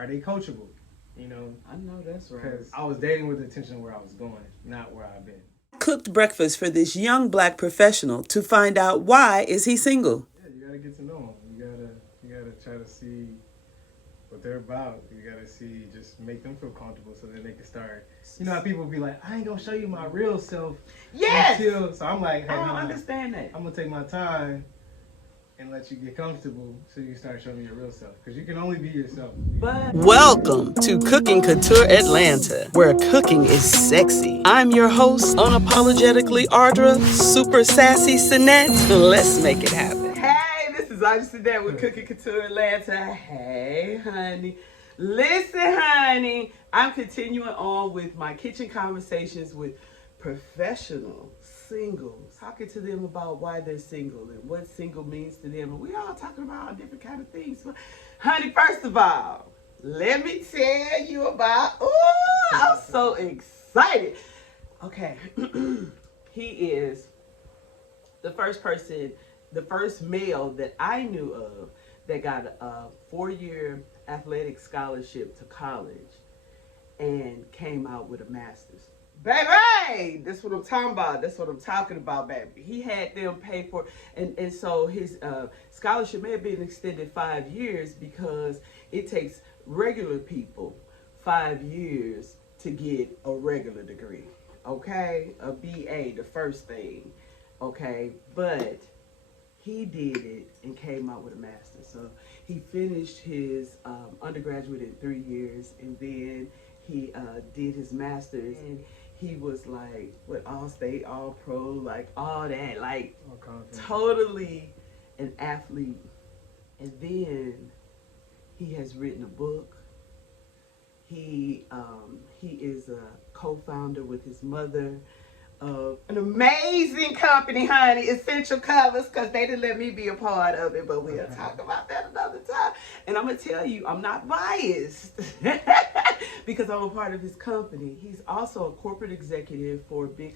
are they coachable? You know, I know that's right. because I was dating with the intention of where I was going, not where I've been. Cooked breakfast for this young black professional to find out why is he single. Yeah, you gotta get to know them. You gotta try to see what they're about. You gotta see, just make them feel comfortable so then they can start. You know how people be like, I ain't gonna show you my real self. Yes. So I'm like, hey, I don't nah, understand that. I'm gonna take my time and let you get comfortable so you can start showing me your real self. Because you can only be yourself. But Welcome to Cooking Couture Atlanta, where cooking is sexy. I'm your host, unapologetically Ardra, super sassy Sinette. Let's make it happen. hey, this is Audrey Sedette with Cooking Couture Atlanta. Hey, honey. Listen, honey. I'm continuing on with my kitchen conversations with professional singles, talking to them about why they're single and what single means to them. And we all talking about different kind of things. But, honey, first of all, let me tell you about, I'm so excited. Okay, he is the first person, the first male that I knew of that got a 4-year athletic scholarship to college and came out with a master's. Baby, that's what I'm talking about. That's what I'm talking about, baby. He had them pay for, and so his scholarship may have been extended 5 years because it takes regular people 5 years to get a regular degree. Okay, a BA, the first thing. Okay, but he did it and came out with a master's. So he finished his undergraduate in 3 years, and then he did his master's. And he was like, what, all state, all pro, like all that, like totally an athlete. And then he has written a book. He is a co-founder with his mother of an amazing company, honey, Essential Colors, because they didn't let me be a part of it, but we'll talk about that another time. And I'm going to tell you, I'm not biased because I'm a part of his company. He's also a corporate executive for a big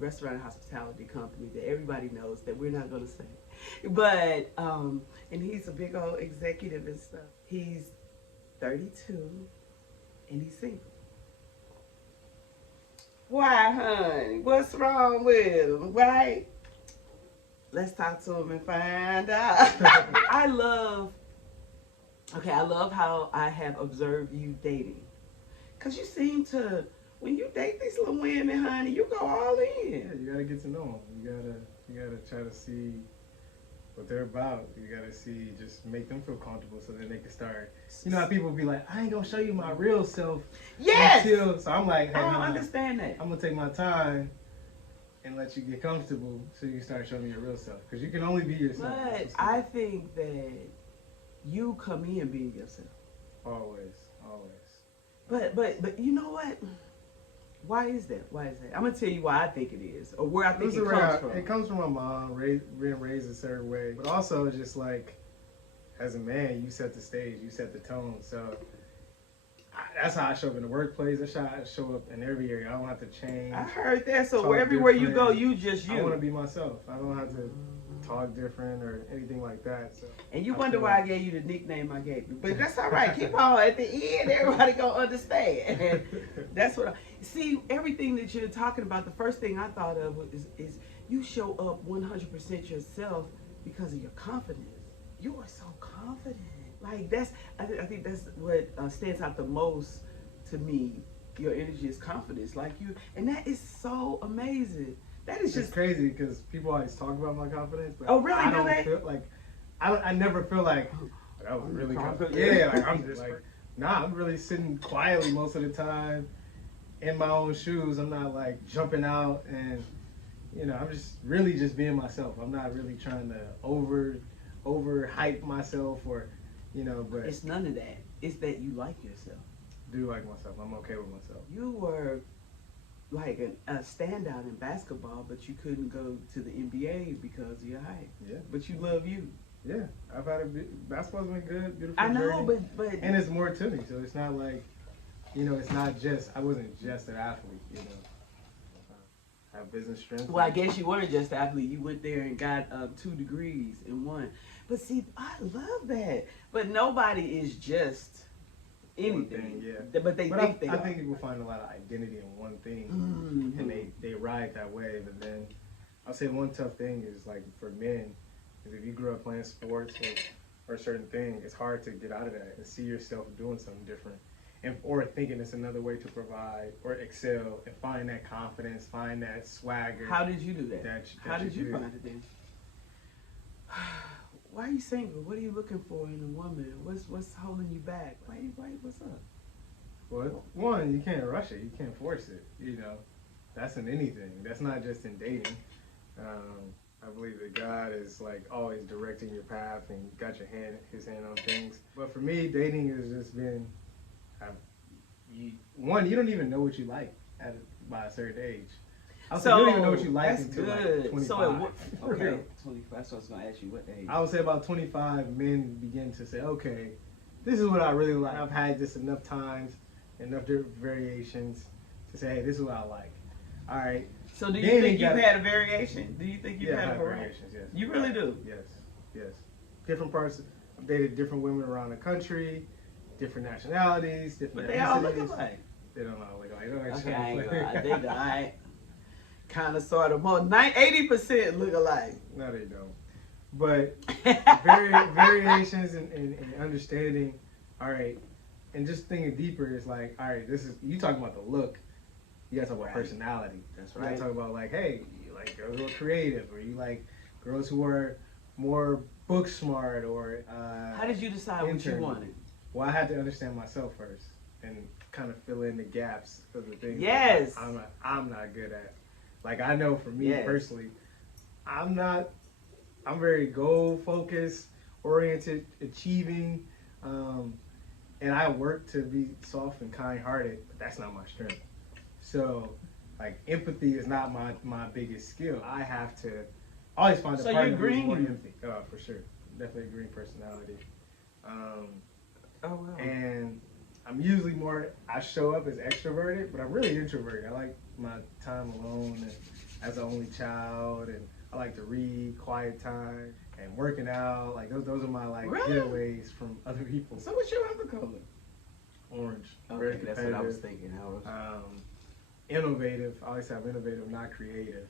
restaurant hospitality company that everybody knows that we're not going to say. But, and he's a big old executive and stuff. He's 32 and he's single. Why, honey? What's wrong with him, right? Let's talk to him and find out. I love how I have observed you dating. Because you seem to, when you date these little women, honey, you go all in. Yeah, you gotta get to know them. You gotta try to see what they're about. You gotta see, just make them feel comfortable so then they can start. You know how people be like, I ain't gonna show you my real self. Yes. So I'm like, hey, I don't understand that. I'm gonna take my time and let you get comfortable so you can start showing me your real self. Because you can only be yourself. But I think that you come in being yourself. Always. But you know what? Why is that? I'm gonna tell you why I think it is, or where I think it comes from. It comes from my mom, being raised a certain way, but also just like, as a man, you set the stage, you set the tone. So that's how I show up in the workplace. That's how I show up in every area. I don't have to change. I heard that. So everywhere you go, you just you. I want to be myself. I don't have to talk different or anything like that. So and you wonder why I gave you the nickname I gave you, but that's all right. Keep on. At the end, everybody gonna understand. That's what. See, everything that you're talking about, the first thing I thought of is you show up 100% yourself because of your confidence. You are so confident. Like I think that's what stands out the most to me. Your energy is confidence, like you, and that is so amazing. That is just crazy because people always talk about my confidence. But oh, really? I don't feel like I never feel like that was really confident. Yeah, like I'm just like, nah, I'm really sitting quietly most of the time in my own shoes. I'm not like jumping out and, I'm just really just being myself. I'm not really trying to over hype myself or, but it's none of that. It's that you like yourself. I do like myself. I'm okay with myself. You were like a standout in basketball, but you couldn't go to the NBA because of your height. Yeah. But you love you. Yeah, I've had basketball's been good, beautiful. I know, journey. but and it's more to me, so it's not like, it's not just I wasn't just an athlete, I have business strength. Well, I guess you weren't just an athlete. You went there and got 2 degrees in one. But see, I love that. But nobody is just anything. Yeah. But they But think they I are. think people find a lot of identity in one thing, Mhm. and they ride that way. But then I'll say one tough thing is like for men, is if you grew up playing sports or a certain thing, it's hard to get out of that and see yourself doing something different, or thinking it's another way to provide or excel and find that confidence, find that swagger. How did you do that? that How did you do. find it then? Why are you single? What are you looking for in a woman? What's holding you back? What's up? Well, one, you can't rush it. You can't force it. You know, that's in anything. That's not just in dating. I believe that God is like always directing your path and got His hand on things. But for me, dating has just been, you don't even know what you like by a certain age. I would say you don't even know what you like that's until good. like 25. So at what, For okay, real. 25. So I was gonna ask you what age. I would say about 25, men begin to say, okay, this is what I really like. I've had this enough times, enough different variations to say, hey, this is what I like. All right. So do you Then think you you've gotta- had a variation? Do you think you've Yeah, had I a have variation? variations, yes. You really do? Yes. Different parts. I've dated different women around the country, different nationalities, different But they all look ethnicities. alike. They don't all look alike. They don't Okay, actually I ain't look gonna. I alike. think I kind of, sort of, more 80% look alike. No, they don't. But variations in understanding, all right, and just thinking deeper is like, all right, this is, you talking about the look, you gotta talk about Right. personality. That's You right. gotta talk about like, hey, you like girls who are creative, or you like girls who are more book smart, or How did you decide what you intern. wanted? Well, I had to understand myself first and kind of fill in the gaps of the things Yes. that I'm not good at. Like I know for me Yes. personally, I'm very goal focused, oriented, achieving, and I work to be soft and kind hearted, but that's not my strength. So like empathy is not my biggest skill. I have to always find a So partner you're who's more green? empathy. Oh, for sure. Definitely a green personality. Oh wow. And I'm usually I show up as extroverted, but I'm really introverted. I like my time alone and as an only child, and I like to read, quiet time, and working out. Like those are my like Really? getaways from other people. So what's your other color? Orange, very Okay, that's what I was competitive, thinking. innovative. I always have innovative, not creative.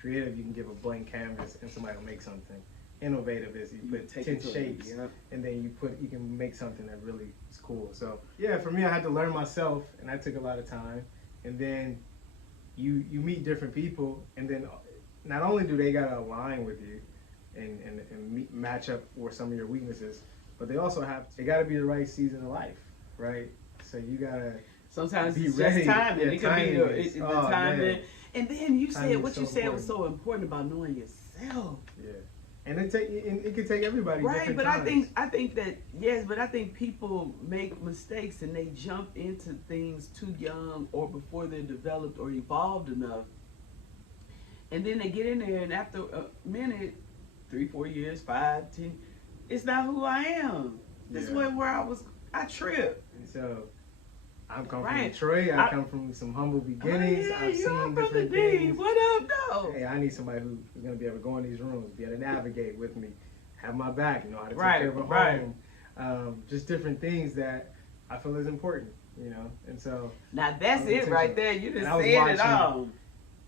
Creative, you can give a blank canvas and somebody will make something. Innovative is you put take 10 it to shapes it, yeah. and then you can make something that really is cool. So yeah, for me, I had to learn myself, and that took a lot of time. And then you meet different people, and then not only do they gotta align with you and match up for some of your weaknesses, but they gotta be the right season of life, right? So you gotta Sometimes be it's ready. just timing. Yeah, It could be timing the is- the oh, timing. man. And then you Timing said is what so you said was important. so important about knowing yourself. Yeah, and it can take everybody Right, different but times. I think that yes, but I think people make mistakes and they jump into things too young or before they're developed or evolved enough. And then they get in there and after a minute, 3-4 years, 5, 10, it's not who I am. This Yeah. way where I tripped. And so I come Right. from Detroit. I I- come from some humble beginnings. Oh, yeah, I've you seen are Brother different D. things. What up, though? Hey, I need somebody who's gonna be able to go in these rooms, be able to navigate with me, have my back, you know how to take Right, care of a right. home. Just different things that I feel is important, you know. And so Now that's I'm it right intentional. there. You just And I was said it watching- all.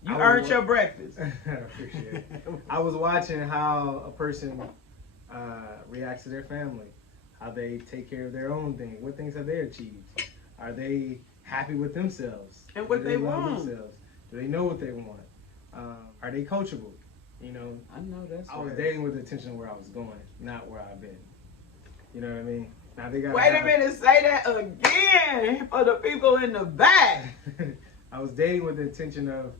You I was earned wa- your breakfast. I appreciate it. I was watching how a person reacts to their family, how they take care of their own thing. What things have they achieved? Are they happy with themselves? And what Do they love want. themselves? Do they know what they want? Are they coachable? You know, I know that's I was right. dating with the intention of where I was going, not where I've been. You know what I mean? Now they got. Wait a minute, say that again for the people in the back. I was dating with the intention of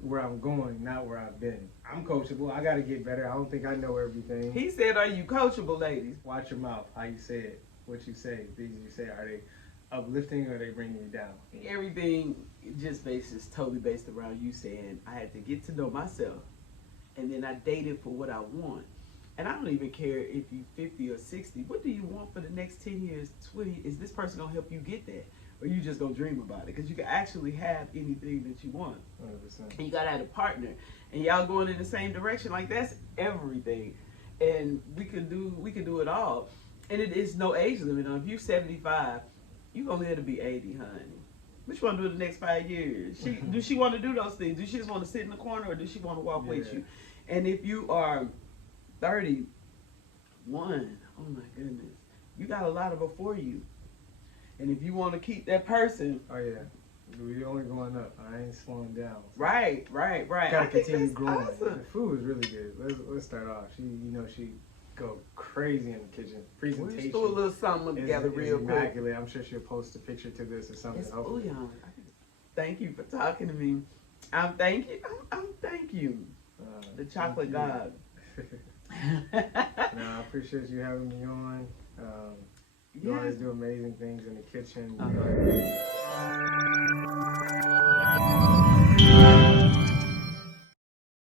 where I'm going, not where I've been. I'm coachable. I got to get better. I don't think I know everything. He said, "Are you coachable, ladies?" Watch your mouth, how you say it, what you say, things you say. Are they uplifting or are they bringing you down? Everything just is totally based around you saying, "I had to get to know myself, and then I dated for what I want." And I don't even care if you're 50 or 60. What do you want for the next 10 years, 20? Is this person gonna help you get that, or you just gonna dream about it? Because you can actually have anything that you want. 100%. And you gotta have a partner, and y'all going in the same direction. Like that's everything, and we can do it all. And it is no age limit. If you're 75 You gonna live to be 80, honey. What you want to do in the next 5 years? Do she want to do those things? Do she just want to sit in the corner, or does she want to walk with you? And if you are 31, oh my goodness, you got a lot of before you. And if you want to keep that person, oh yeah, we only going up. I ain't slowing down. So right. Gotta continue growing. Awesome. The food is really good. Let's start off. She go crazy in the kitchen. Presentation. We'll just do a little something together real quick. Immaculate. I'm sure she'll post a picture to this or something. It's bouillon. Thank you for talking to me. I'm thank you. The chocolate god. No, I appreciate you having me on. You always do amazing things in the kitchen.